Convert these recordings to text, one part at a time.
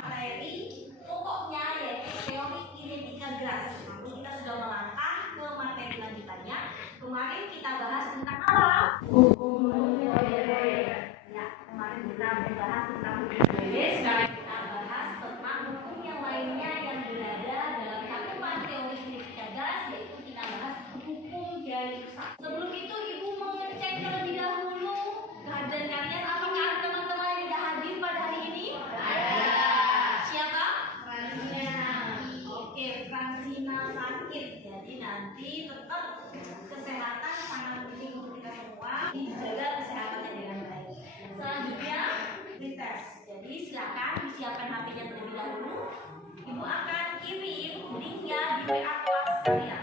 Materi pokoknya yaitu teori integrasi. Nanti kita sudah melangkah ke materi lanjutannya. Kemarin kita bahas tentang apa? Hukum ya, kemarin kita membahas tentang hukum Bayes. Sekarang kita bahas tentang hukum yang lainnya yang berada dalam cakupan teori integrasi, yaitu kita bahas hukum gaya besar. Sebelum itu ibu mengecek terlebih dahulu kehadiran kalian. Apakah teman-teman yang tidak hadir pada hari ini? Siapa? Fransina. Oke, Fransina sakit. Jadi nanti tetap kesehatan sangat penting untuk kita semua. Dijaga kesehatannya dengan baik. Selanjutnya tes. Jadi silakan disiapkan HP-nya terlebih dahulu. Ibu akan kirim linknya di WA kelas kalian.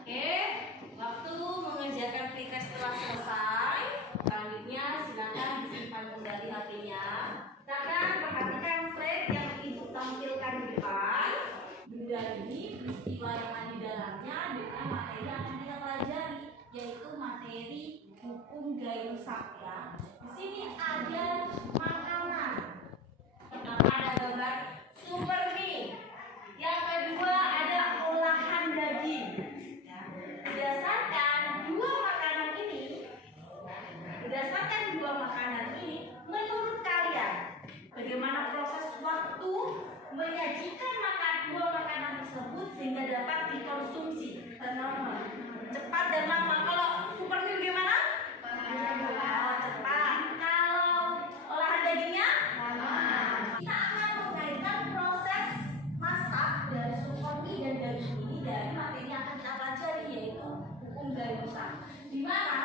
Oke, waktu mengerjakan pretest telah selesai. Selanjutnya silakan disimpan kembali HP-nya. Silakan perhatikan slide yang ibu tampilkan di depan. Benda ini peristiwa yang ada di dalamnya dengan materi yang akan kita pelajari, yaitu materi hukum gaya besar ya. Di sini ada makanan. Ada gambar super mie. Yang kedua ada olahan daging. Berdasarkan dua makanan ini, menurut kalian bagaimana proses waktu menyajikan dua makanan tersebut sehingga dapat dikonsumsi? Cepat dan lama. Kalau super mie gimana? Cepat. Kalau olahan dagingnya? Kita akan mengaitkan proses masak dari super mie dan daging ini dari materi yang akan kita pelajari, yaitu hukum gaya besar. Di mana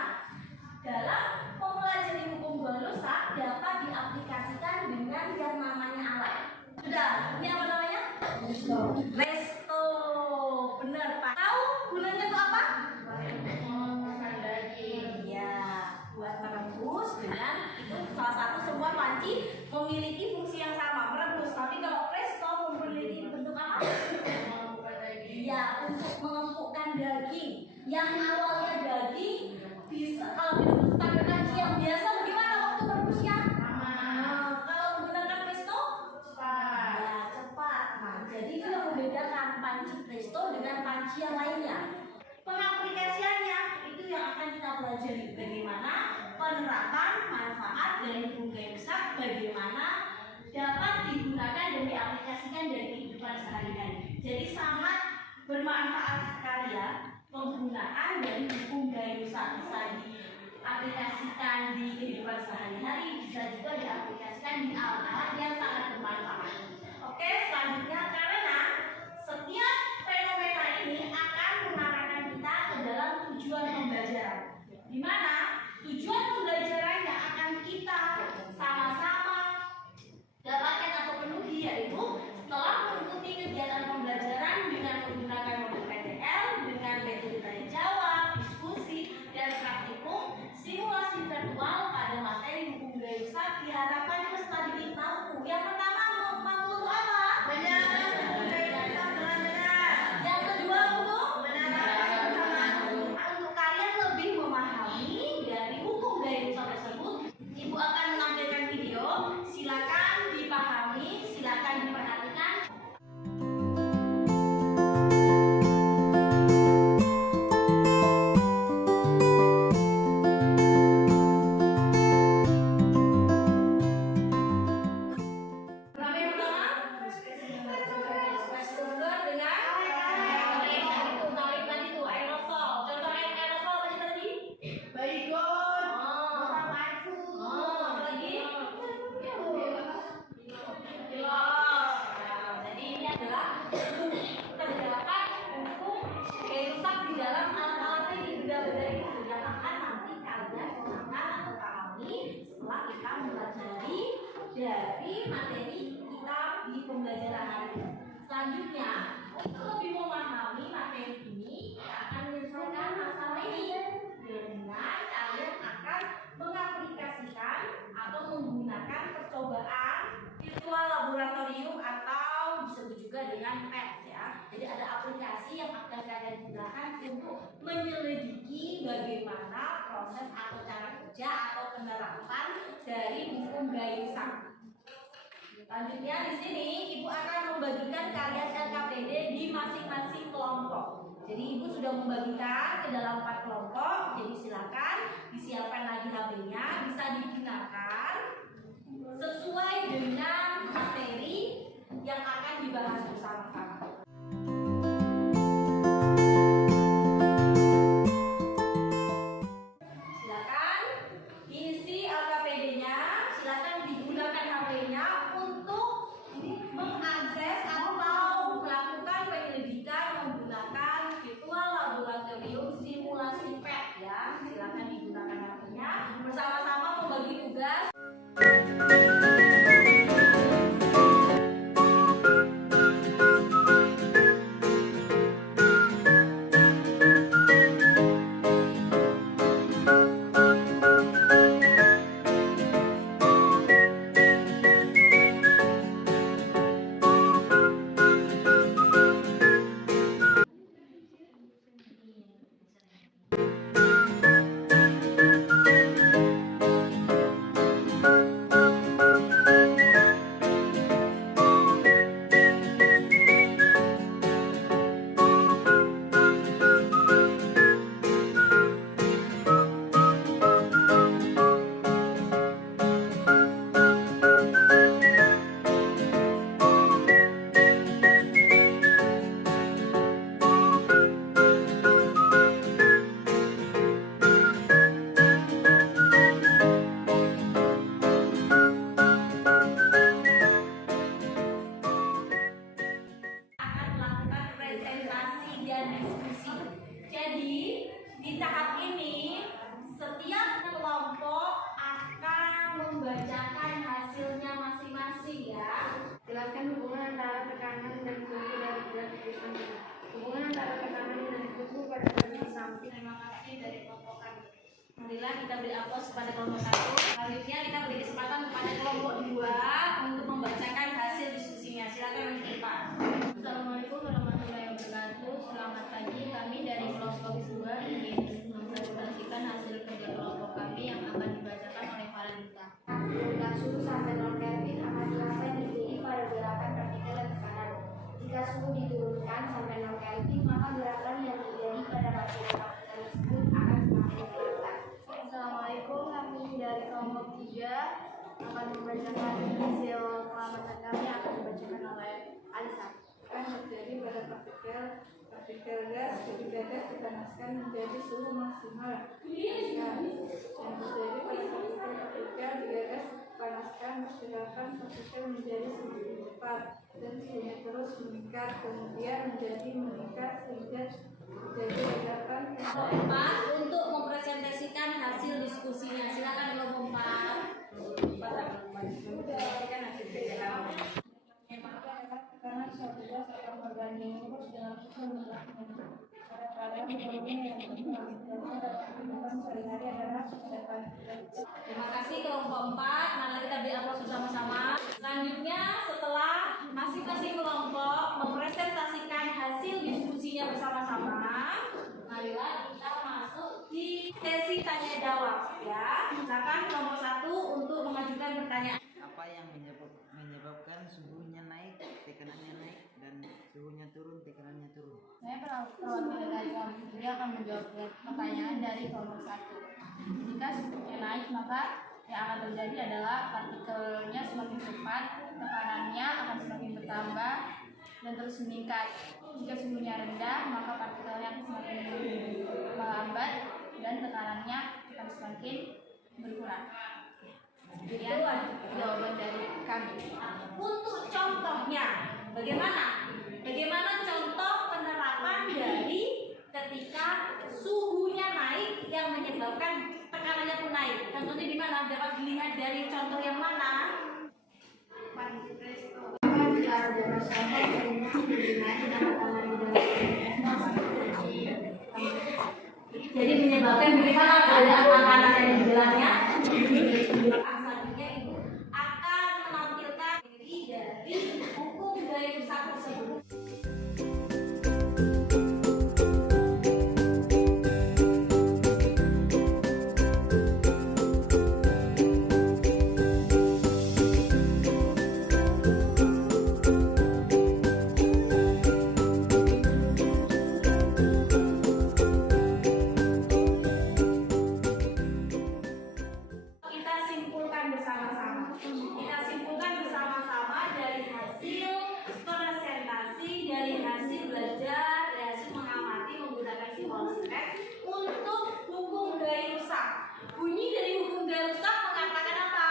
dalam mempelajari hukum gaya besar dapat diaplikasikan dengan yang namanya alat. Sudah, ini apa namanya? Resto. Benar, Pak. Tahu gunanya itu apa? Makan daging. Ya, buat merebus dengan itu salah satu semua panci memiliki fungsi yang sama, merebus. Tapi kalau resto memiliki bentuk apa? Ya, untuk mengempukkan daging. Yang awalnya daging bisa kalau menggunakan panci yang biasa bagaimana waktu merebusnya? Kalau menggunakan presto cepat. Ya, cepat. Nah, jadi itu yang membedakan panci presto dengan panci yang lainnya. Pengaplikasiannya itu yang akan kita pelajari, bagaimana penerapan manfaat dari hukum gaya besar, bagaimana dapat digunakan dan diaplikasikan dari kehidupan sehari-hari. Jadi sangat bermanfaat sekali ya. Penggunaan dari hukum gaya besar bisa diaplikasikan di kehidupan sehari-hari, bisa juga diaplikasikan di alat-alat yang sangat bermanfaat. Oke, selanjutnya karena setiap fenomena ini akan mengarahkan kita ke dalam tujuan pembelajaran, di mana tujuan pembelajarannya akan kita sama-sama dapatkan atau penuhi, yaitu setelah mengikuti kegiatan pembelajaran dengan menggunakan modul PTL, dengan metode tanya jawab, diskusi, dan praktikum, simulasi virtual pada materi hukum gaya besar diharapkan stabilitas mampu. Yang pertama mampu untuk apa? Benar. Yang kedua untuk benar. Untuk kalian lebih memahami dari materi kita di pembelajaran hari ini. Selanjutnya, untuk lebih memahami materi ini, kita akan menyelesaikan masalah ini dengan kalian akan mengaplikasikan atau menggunakan percobaan virtual laboratorium atau disebut juga dengan PET ya. Jadi ada aplikasi yang akan kalian gunakan untuk menyelidiki bagaimana proses atau cara kerja atau penerapan dari hukum gaya sang. Selanjutnya di sini Ibu akan membagikan kalian LKPD di masing-masing kelompok. Jadi Ibu sudah membagikan ke dalam 4 kelompok. Jadi silakan disiapkan lagi HP-nya, bisa digunakan sesuai dengan materi yang akan dibahas bersama-sama. Silakan isi LKPD-nya, silakan digunakan HP-nya untuk mengakses atau melakukan penyelidikan menggunakan virtual laboratorium simulasi PET ya. Silakan digunakan HP-nya bersama-sama membagi tugas. Di tahap ini, setiap kelompok akan membacakan hasilnya masing-masing ya. Jelaskan hubungan antara tekanan dan suhu dari gelas di samping. Hubungan antara tekanan dan suhu pada gelas di samping. Terima kasih dari kelompok kami. Marilah kita beri aplaus kepada kelompok 1. Selanjutnya kita beri kesempatan kepada kelompok 2 untuk membacakan hasil diskusinya. Silakan Mas Pak. Assalamualaikum warahmatullahi wabarakatuh. Selamat pagi, kami dari kelompok 2 ingin mempresentasikan hasil kerja kelompok kami yang akan dibacakan oleh Farida. Ketika suhu sampai 0 Kelvin akan selesai terjadi pada gerakan partikel dan tekanan. Jika suhu diturunkan sampai 0 Kelvin, maka gerakan yang terjadi pada partikel tersebut akan semakin lambat. Assalamualaikum, kami dari kelompok 3 akan membacakan hasil pengamatan kami yang akan dibacakan oleh Alisa. Akan terjadi pada partikel gas ketika gas dipanaskan menjadi suhu maksimal. Yang terjadi pada partikel jika gas dipanaskan pergerakan partikel menjadi semakin cepat dan suhunya terus meningkat, kemudian menjadi meningkat sehingga terjadi ledakan. Kelompok 4 untuk mempresentasikan hasil diskusinya. Silakan kelompok 4. Mempresentasikan hasil kerja kami. Tekanan suatu gas akan berbanding lurus dengan suhu pada volume yang kehidupan sehari-hari adalah Terima kasih kelompok 4. Mari kita beri aplaus bersama-sama. Selanjutnya setelah masing-masing kelompok mempresentasikan hasil diskusinya bersama-sama, marilah kita masuk di sesi tanya jawab ya. Silakan kelompok 1 untuk mengajukan pertanyaan. Apa yang menyebabkan suhunya naik, tekanannya naik, dan suhunya turun, tekanannya turun? Saya perwakilan dari kelompok 3 akan menjawab pertanyaan dari kelompok 1. Jika suhunya naik, maka yang akan terjadi adalah partikelnya semakin cepat, tekanannya akan semakin bertambah dan terus meningkat. Jika suhunya rendah, maka partikelnya akan semakin melambat dan tekanannya akan semakin berkurang. Sekian jawaban dari kami. Untuk contohnya, bagaimana? Bagaimana contoh penerapan dari ketika suhunya naik yang menyebabkan tekanannya pun naik? Contohnya di mana? Dapat dilihat dari contoh yang mana? secara bersama Jadi menyebabkan bagaimana keadaan makanan yang di dalamnya. Selanjutnya ibu akan menampilkan diri dari hukum gaya besar tersebut. Kita simpulkan bersama-sama dari hasil presentasi, dari hasil belajar, dari hasil mengamati menggunakan simulasi untuk hukum gaya rusak. Bunyi dari hukum gaya rusak mengatakan apa?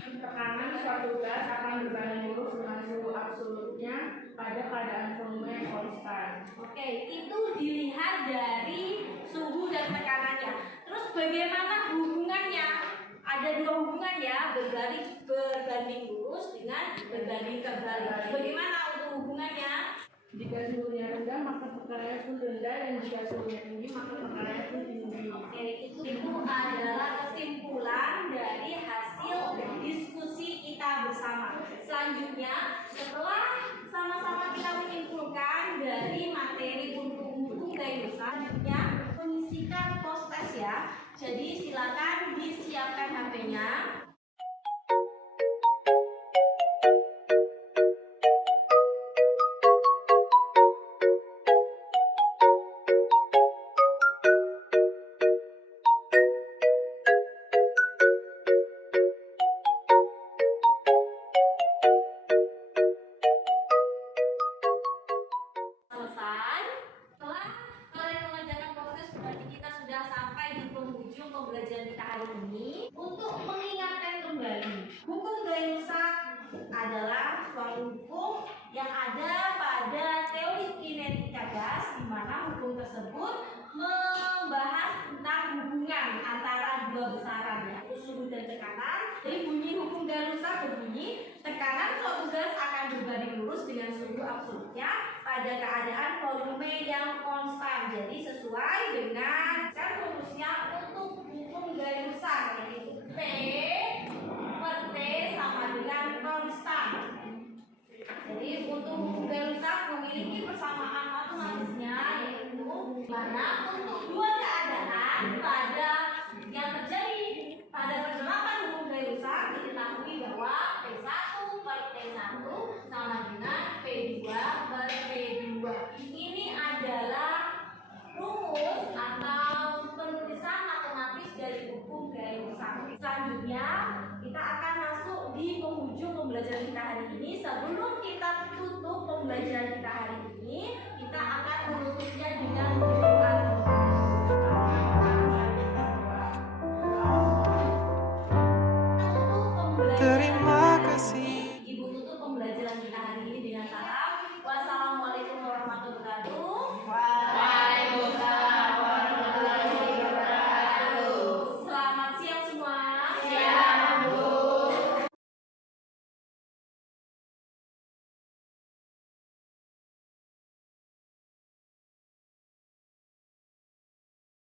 Tekanan suatu gas akan berbanding lurus dengan suhu absolutnya pada keadaan volume yang konstan. Oke, itu dilihat dari suhu dan tekanannya. Terus bagaimana hubungannya? Ada dua hubungan ya, berbanding lurus dengan berbanding terbalik. Bagaimana untuk hubungannya? Jika suhunya rendah maka tekanan pun rendah, dan jika suhunya tinggi maka tekanan pun tinggi. Oke, itu adalah kesimpulan dari hasil diskusi kita bersama. Selanjutnya, setelah sama-sama kita menyimpulkan dari materi untuk hukum gaya besar, selanjutnya mengisikan post test ya. Jadi silakan disiapkan HP-nya. Selesai. Setelah kalian mengerjakan proses, berarti kita sudah sampai di penghujung pembelajaran kita hari ini. Untuk mengingatkan kembali, hukum gaya rusak adalah suatu hukum yang ada pada teori kinetika gas, di mana hukum tersebut membahas tentang hubungan antara dua besaran, yaitu suhu dan tekanan. Jadi bunyi hukum gaya rusak berbunyi tekanan suatu gas akan berbanding lurus dengan suhu absolutnya pada keadaan volume yang konstan. Jadi sesuai dengan rumusnya untuk hukum gaya rusak, yaitu P per T sama dengan konstan. Jadi untuk hukum gaya rusak memiliki persamaan matematisnya, yaitu mana untuk dua keadaan pada yang terjadi pada penerapan hukum gaya rusak diketahui bahwa P1 per T1 sama dengan P2 per T2. Ini adalah rumus atau penulisan matematis dari hukum gaya rusak. Selanjutnya kita akan masuk di penghujung pembelajaran kita hari ini. Sebelum kita tutup pembelajaran kita hari ini,